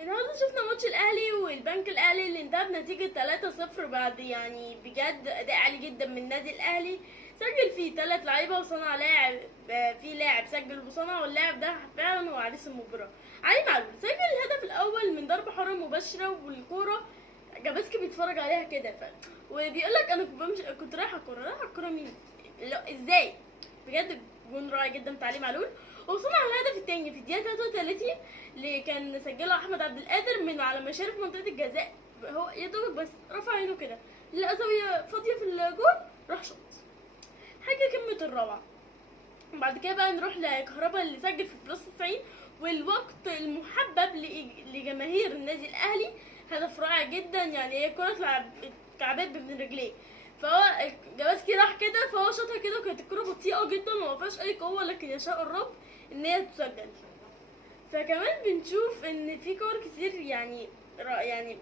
النهارده شفنا ماتش الاهلي والبنك الاهلي اللي انتهى بنتيجه 3-0 بعد يعني بجد اداء عالي جدا من النادي الاهلي. سجل فيه 3 لعيبه وصنع لاعب. في لاعب سجل وصنع، واللاعب ده فعلا هو عريس المباراه. علي معلول سجل الهدف الاول من ضربه حره مباشره، والكوره جابسكي بيتفرج عليها كده وبيقول لك انا كنت رايح على الكوره مين؟ لا ازاي؟ بجد جون رائع جدا بتاع علي معلول. وصنع الهدف الثاني في الدقيقه 33 اللي كان سجله احمد عبد القادر من على مشارف منطقه الجزاء. هو يا دوب بس رفع عينه كده لقى زاويه فاضيه في الجول، راح شاط. حاجه قمه الروعه. بعد كده بقى نروح لكهربا اللي سجل في بلس 90 والوقت المحبب لجماهير النادي الاهلي. هدف رائع جدا، يعني هي كرة اتكعبت من رجليه، فهو جابسكي راح كده فهو شاطها كده، وكانت الكرة بطيئة جدا وما فيهاش اي قوة، لكن يشاء الرب ان هي تسجل. فكمان بنشوف ان في كور كتير يعني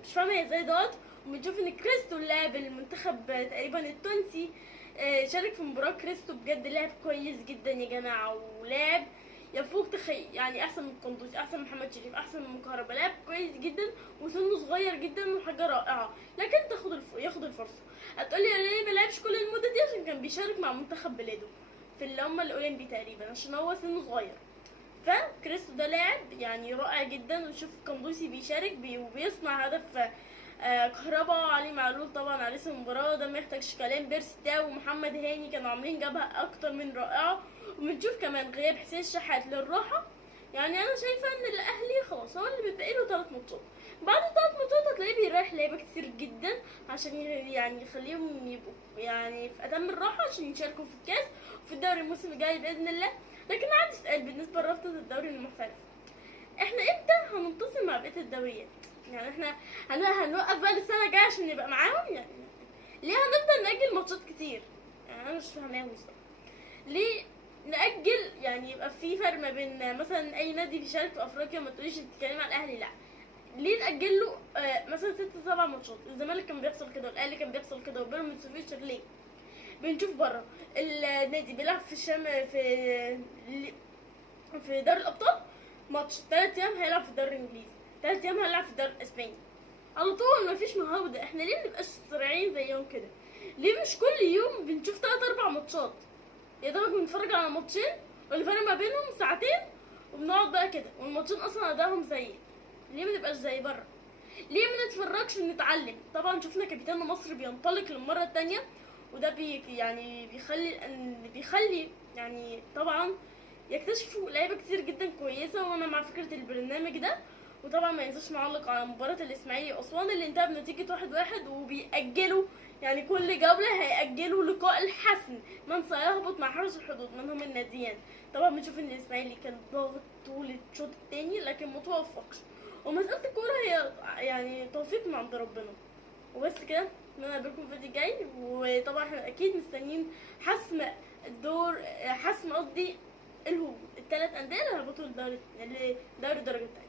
مش فاهمة هي ازاي ضاعت. وبنشوف ان كريستو اللاعب المنتخب تقريبا التونسي شارك في مباراة. كريستو بجد لاعب كويس جدا يا جماعة، ولاعب يفوق يعني احسن من قندوسي، احسن من محمد شريف، احسن من كهربا. لاعب كويس جدا وسنه صغير جدا وحاجه رائعه، لكن ياخد الفرصه. هتقولي ليه ما لعبش كل المده دي؟ عشان كان بيشارك مع منتخب بلاده في اللي هم الاولمبي تقريبا، عشان هو سنه صغير. فكريستو ده لاعب يعني رائع جدا. وشوف قندوسي بيشارك وبيصنع هدف. كهربا وعلي معلول طبعا عريس المباراه، ده ما يحتاجش كلام. بيرسي تاو ومحمد هاني كانوا عاملين جبهه اكتر من رائعه. وبنشوف كمان غياب حسين الشحات للراحه. يعني انا شايفه ان الاهلي خلاص هو اللي بيبقى له 3 ماتشات. بعد 3 ماتشات هتلاقيه بيريح لعيبه كتير جدا عشان يعني يخليهم يبقوا يعني في اتم الراحه عشان يشاركوا في الكاس وفي الدوري الموسم الجاي باذن الله. لكن عندي سؤال بالنسبه لرابطه الدوري المحترف، احنا امتى هننتصر مع بقيه الدوريات؟ يعني احنا هنوقف بقى للسنه الجايه عشان نبقى معاهم؟ يعني ليه هنفضل نأجل ماتشات كتير؟ يعني انا مش فاهماهم بصراحه. ليه نأجل؟ يعني يبقى في فرق ما بين مثلا اي نادي بيشارك في افريقيا، ما تقوليش بتتكلمي على الاهلي، لا. ليه نأجل له مثلا 6-7 ماتشات؟ الزمالك كان بيحصل كده، والاهلي كان بيحصل كده، وبيراميدز وفيوتشر. ليه؟ بنشوف بره النادي بيلعب في الشام في دوري الابطال ماتش 3 ايام هيلعب في الدوري الانجليزي، 3 ايام هيلعب في الدوري الاسباني على طول. مفيش مهاودة. احنا ليه منبقاش سريعين زيهم كده؟ ليه مش كل يوم بنشوف 3-4 ماتشات؟ يا دوبك بنتفرج على ماتشين والفرق ما بينهم ساعتين وبنقعد بقى كده، والماتشين اصلا ادائهم سيء. ليه منبقاش زي بره؟ ليه منتفرجش ونتعلم؟ طبعا شفنا كابتن مصر بينطلق للمره التانية، وده يعني بيخلي يعني طبعا يكتشفوا لعيبه كتير جدا كويسه، وانا مع فكره البرنامج ده. وطبعا ما ينساش نعلق على مباراة الاسماعيلي واسوان اللي انتهى بنتيجة 1-1، وبيأجلوا يعني كل جولة هيأجلوا لقاء الحسم من سيهبط مع حرس الحدود منهم الناديان. طبعا بنشوف ان الاسماعيلي كان ضاغط طول الشوط التاني لكن متوفقش. ومسألة الكورة هي يعني توفيق من عند ربنا. وبس كده، اتمنى اقابلكم في الفيديو الجاي. وطبعا احنا اكيد مستنيين حسم حسم قصدي الهبوط. ال3 أندية اللي هيهبطوا لدوري الدرجة التانية.